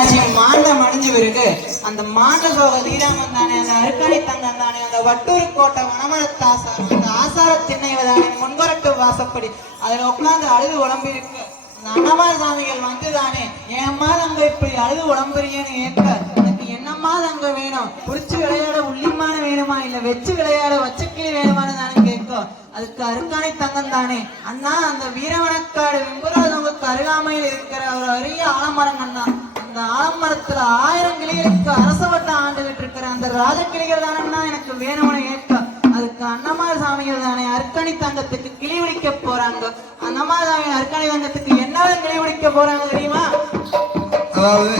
ஆச்சு, மாண்டம் அடைஞ்சு பிறகு அந்த மாண்ட சோக தீராமன் தானே அந்த அருக்காணி தங்கம் தானே அந்த வட்டூர் கோட்டை வனமரத்து ஆசாரம் அந்த ஆசார திண்ணைவதானே முன்வரட்டு வாசப்படி. அதுல உட்கார்ந்து அழுது உடம்பு இருக்கு அந்த அண்ணமார் சாமிகள் வந்து தானே ஏம்மா தங்க இப்படி அழுது உடம்புறியன்னு ஏற்க எனக்கு என்னம்மா தங்க வேணும்? புடிச்சு விளையாட உள்ளிமான வேணுமா? இல்ல வச்சு விளையாட வச்சக்கிளி வேணுமான்னு தானே கேட்கும் அதுக்கு அருக்காணி தங்கம் தானே. அண்ணா அந்த வீரவனக்காடு வெம்புராதவங்களுக்கு அருகாமையில் இருக்கிற ஒரு அரிய ஆலமரம் அண்ணா அந்த ஆலமரத்துல ஆயிரம் கிளிகளுக்கு அரசவட்டம் ஆண்டுகிட்டு இருக்கிற அந்த ராஜ கிளிகள் தானே எனக்கு வேணும்னு ஏற்க. அதுக்கு அண்ணமார் சாமிகள் தானே அர்க்கணி தங்கத்துக்கு கிளி பிடிக்க போறாங்க. அண்ணமார் சாமி அர்க்கணி தங்கத்துக்கு என்னதான் கிளி பிடிக்க போறாங்க தெரியுமா? அதாவது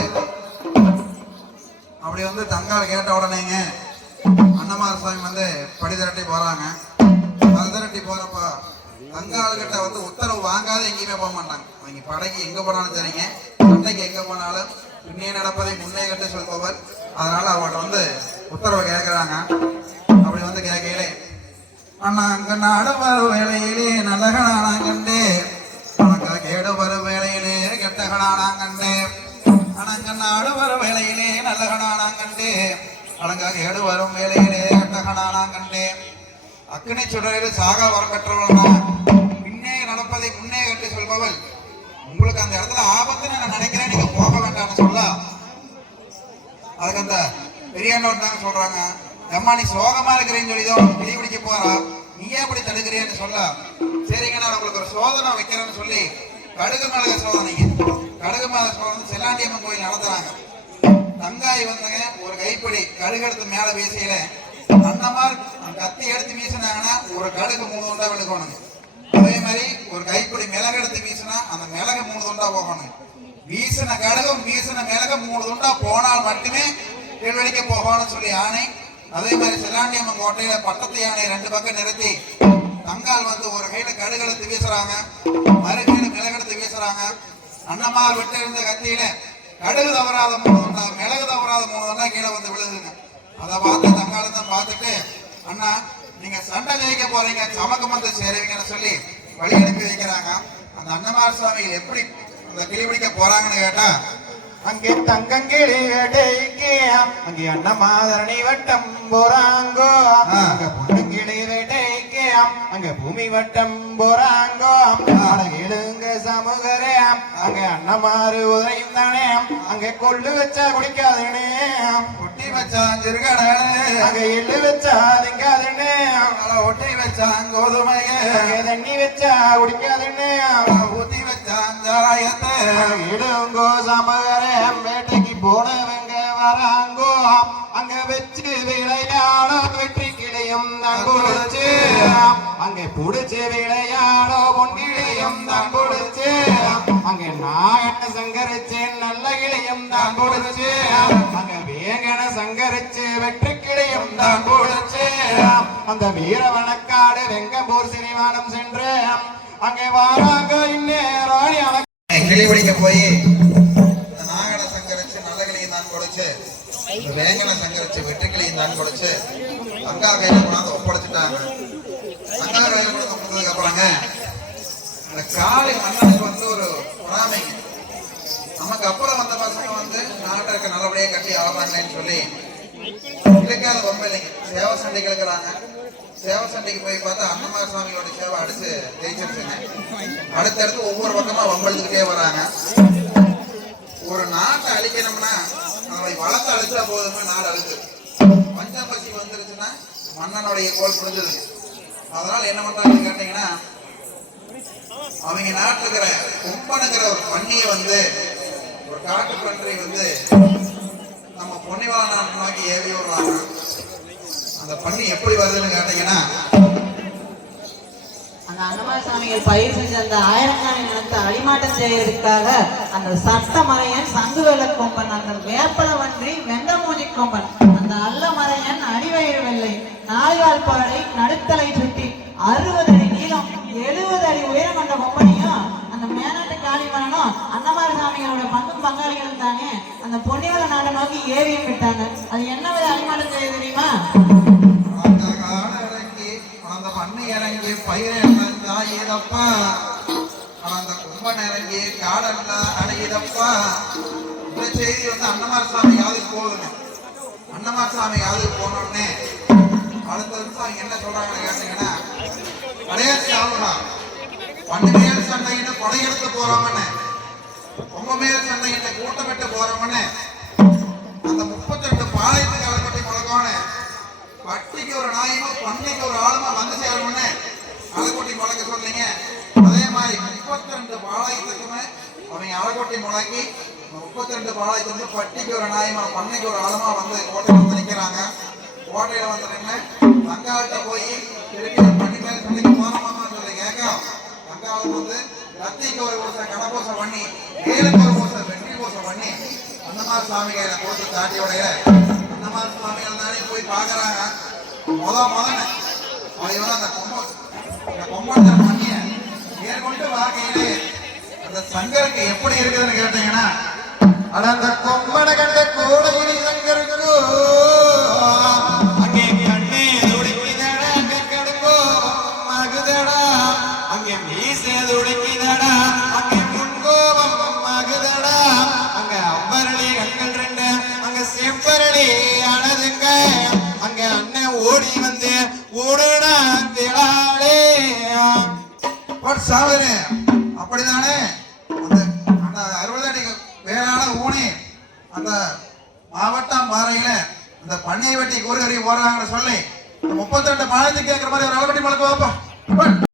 அப்படி வந்து தங்கால் கேட்ட உடனேங்க அண்ணமார் சாமி வந்து படி திரட்டி போறாங்க. படி திரட்டி போறப்ப தங்கால் கிட்ட வந்து உத்தரவு வாங்காத எங்கேயுமே போக மாட்டாங்க. அவங்க படைக்கு எங்க போனாலும் சரிங்க. என்ன எங்க போனாலும் பின்னே நடப்பதை முன்னே கட்டு சொல்பவர். அதனால அவங்கள்ட்ட வந்து உத்தரவு கேட்கறாங்க அப்படி வந்து கேட்கையிலே அண்ணா அங்க நாடு வரும் வேலையிலே நல்லகனானா கண்டே. உனக்கு கேடு வரும் வேலையிலே கெட்டகனானா கண்டே. அணங்க நாடு வரும் வேலையிலே நல்லகனானா கண்டே. அணங்க கேடு வரும் வேலையிலே கெட்டகனானா கண்டே. அக்னி சுடரில் சாக வரம் பெற்றவள் பின்னே நடப்பதை முன்னே கட்டி சொல்பவள் உங்களுக்கு அந்த இடத்துல ஆபத்துன்னு நான் நினைக்கிறேன். நீங்க போக வேண்டாம்னு சொல்ல அதுக்கு அந்த பெரியாண்டவர் தாங்க சொல்றாங்க அம்மா நீ சோகமா இருக்கிறேன்னு சொல்லிதான் பிடி பிடிக்க போறா. நீ ஏன் இப்படி தடுக்கிறேன்னு சொல்ல சரிங்க நான் உங்களுக்கு ஒரு சோதனை வைக்கிறேன்னு சொல்லி கடுகு மிளக சோதனைங்க கடுகு மிளக சோதனை செல்லாண்டியம்மன் கோயில் நடத்துறாங்க. தங்காய் வந்துங்க ஒரு கைப்பிடி கடுகு எடுத்து மேல வீசையில அண்ணமார் அந்த கத்தி எடுத்து வீசினாங்கன்னா ஒரு கடுகு மூணு உண்டா விழுகணுங்க அதே மாதிரி ஒரு கைப்பிடி மிளகு எடுத்து வீசினா அந்த மிளகு மூணு துண்டா போகணும். வீசின கடுகும் வீசின மிளகு மூணு துண்டா போனால் மட்டுமே கீழ்வழிக்க போகணும்னு சொல்லி யானை அதே மாதிரி செல்லாண்டியம்மன் கோட்டையில பட்டத்து யானை ரெண்டு பக்கம் நிறுத்தி தங்கால் வந்து ஒரு கையில கடுகு எடுத்து வீசுறாங்க மறு கையில மிளகு எடுத்து வீசுறாங்க. அன்னமார் விட்டு இருந்த கத்தியில கடுகு தவறாத மூணு துண்டா மிளகு தவறாத மூணு துண்டா கீழே வந்து விழுதுங்க அதை பார்த்து தங்கால தான் பார்த்துட்டு அண்ணா நீங்க சண்டை ஜெயிக்க போறீங்க சமக்கம் வந்து சேருவீங்கன்னு சொல்லி வழி அனுப்பி வைக்கிறாங்க. அந்த அன்னமார் சுவாமிகள் எப்படி அந்த கிளி பிடிக்க போறாங்கன்னு கேட்டா அங்கே தங்கங்கிளி வேட்டைக்கு அங்கே அன்னமாதரணி வட்டம் போறாங்கோ அங்க பொண்ணுங்கிளி வேட்டைக்கு அங்க பூமி வட்டம் போறாங்கோ எழுங்க சமூகரே அங்க அன்னமாறு உதயம் தானே அங்க கொள்ளு வச்சா குடிக்காதுனே வச்சான் சிறுகடலே அங்க எள்ளு வச்சா திங்காதுனே ஒட்டி வச்சான் கோதுமையே. அங்க தண்ணி வச்சா குடிக்காதுனே ஊத்தி வச்சான் சாராயத்தை இடுங்கோ சமகரே வேட்டைக்கு போனவங்க வராங்கோ. அங்க வச்சு விளையாட வெற்றி கிளையும் தான் கொடுச்சு அங்க புடிச்சு விளையாட பொன்கிளையும் தான் கொடுச்சு அங்க நாயன சங்கரிச்சு நல்ல இளையம் தான் கொடுச்சு அங்க வேங்கன சங்கரிச்சு வெற்றி கிளையம் தான் கொடுச்சு அந்த வீரவனக்காடு வெங்கபூர் சினிமானம் சென்று அங்கே வாராங்க இந்நேராணி கிளி பிடிக்க போய் நாகன சங்கரிச்சு நல்ல கிளியும் தான் கொடுச்சு வேங்கன வேங்கனை சங்கரிச்சு வெற்றி கிளியும் தான் கொடுச்சு அக்கா கையில கொண்டாந்து ஒப்படைச்சிட்டாங்க. அக்கா கையில கொண்டாந்து ஒப்படைச்சதுக்கு அப்புறங்க அந்த காளி மன்னனுக்கு வந்து ஒரு பொறாமைங்க நமக்கு அப்புறம் வந்த பசங்க வந்து நாட்டை இருக்க நல்லபடியா கட்டி ஆடுறாங்கன்னு சொல்லி இழுக்காத ரொம்ப இல்லைங்க. சேவை சண்டைக்கு இருக்கிறாங்க சேவை சண்டைக்கு போய் பார்த்தா அன்னமார் சுவாமியோட சேவை அடிச்சு ஜெயிச்சிருச்சுங்க. அடுத்தடுத்து ஒவ்வொரு பக்கமா வம்பழுத்துக்கிட்டே வராங்க. ஒரு நாட்டை அழிக்கணும்னா நம்மளை வளத்தை அழிச்சா போதுமே நாடு அழுது. பஞ்சம் பசி வந்துருச்சுன்னா மன்னனுடைய கோல் புரிஞ்சது. அதனால என்ன பண்றாங்கன்னு கேட்டீங்கன்னா அவங்க நாட்டில் இருக்கிற கும்பனுங்கிற ஒரு பண்ணியை வந்து ஒரு காட்டு பன்றி வந்து நம்ம பொன்னிவாள நாட்டு நோக்கி ஏவி விடுறாங்க. அந்த பண்ணி எப்படி வருதுன்னு கேட்டீங்கன்னா அந்த அன்னமார் சாமிகள் பயிர் செஞ்ச அந்த ஆயிரங்காணி நிலத்தை அடிமாட்டம் செய்யறதுக்காக அந்த சட்ட மறையன் சங்கு வெள்ள கொம்பன் அந்த வேப்பல வன்றி வெந்த மூஞ்சி கொம்பன் அந்த அல்ல மறையன் அடிவயிறு வெள்ளை நாய்வால் பாடை நடுத்தலை சுட்டி அறுபது மேனாட்டு காளிமரனும் அன்னமார் சாமிகளோட பங்கும் பங்காளிகளும் தானே. அந்த பொன்னிவர நாட்டை நோக்கி ஏவியும் விட்டாங்க. அது என்ன வித அடிமாட்டம் செய்ய தெரியுமா? அந்த காடு இறங்கி அந்த பண்ணை இறங்கி பயிர் ஏதப்பா? அந்த கும்பன் இறங்கி காடெல்லாம் அடையுதப்பா? இந்த செய்தி வந்து அன்னமார் சாமி யாருக்கு போகுதுங்க? அன்னமார் சாமி யாருக்கு போனோடனே அடுத்த நிமிஷம் அவங்க என்ன சொல்றாங்கன்னு கேட்டீங்கன்னா கடையாச்சி ஆளுமா பன்னிமேல் சண்டைன்னு படையெடுத்து போறோம்னு ரொம்ப மேல் கூட்டம் கூட்டமிட்டு போறோம்னு அந்த முப்பத்தி ரெண்டு பாளையத்துக்கு அலைப்பட்டி முழக்கம்னு பட்டிக்கு ஒரு நாயமும் பண்ணைக்கு ஒரு ஆளுமா வந்து சேரணும்னு கொட்டி முழக்க சொன்னீங்க. அதே மாதிரி முப்பத்தி ரெண்டு பாளையத்துக்குமே அவங்க அலைக்குட்டி முழக்கி முப்பத்தி ரெண்டு பாளையத்துல இருந்து பட்டிக்கு ஒரு நாயமா பண்ணைக்கு ஒரு ஆளுமா வந்து கோட்டையில் வந்து நிற்கிறாங்க கோட்டையில வந்து நின்று தங்காள்கிட்ட போய் திருப்பி பண்ணி மேல சண்டைக்கு போனோமான்னு சொல்லி கேட்கும் தங்காளுக்கு வந்து கத்திக்கு ஒரு பூசை கடப்பூசை பண்ணி மேலுக்கு ஒரு பூசை வெற்றி பூசை பண்ணி அந்த மாதிரி சுவாமிகளை கொடுத்து தாட்டியோடைய அந்த மாதிரி சுவாமிகள் தானே போய் பார்க்குறாங்க. முத முதன்னு அவங்க அந்த கொம்ப அந்த கொம்பத்தை பண்ணிய மேற்கொண்டு வாழ்க்கையிலே அந்த சங்கருக்கு எப்படி இருக்குதுன்னு கேட்டீங்கன்னா அட அந்த கொம்பனை கண்ட வந்து அப்படிதானே அந்த அந்த அறுபது அடி வேளாண ஊனி அந்த மாவட்டம் பாறையில அந்த பண்ணை வெட்டி வரைக்கும் போறாங்கன்னு சொல்லி முப்பத்தி ரெண்டு மாதத்துக்கு கேட்குற மாதிரி ஒரு அளவட்டி மலக்கு வாப்பா.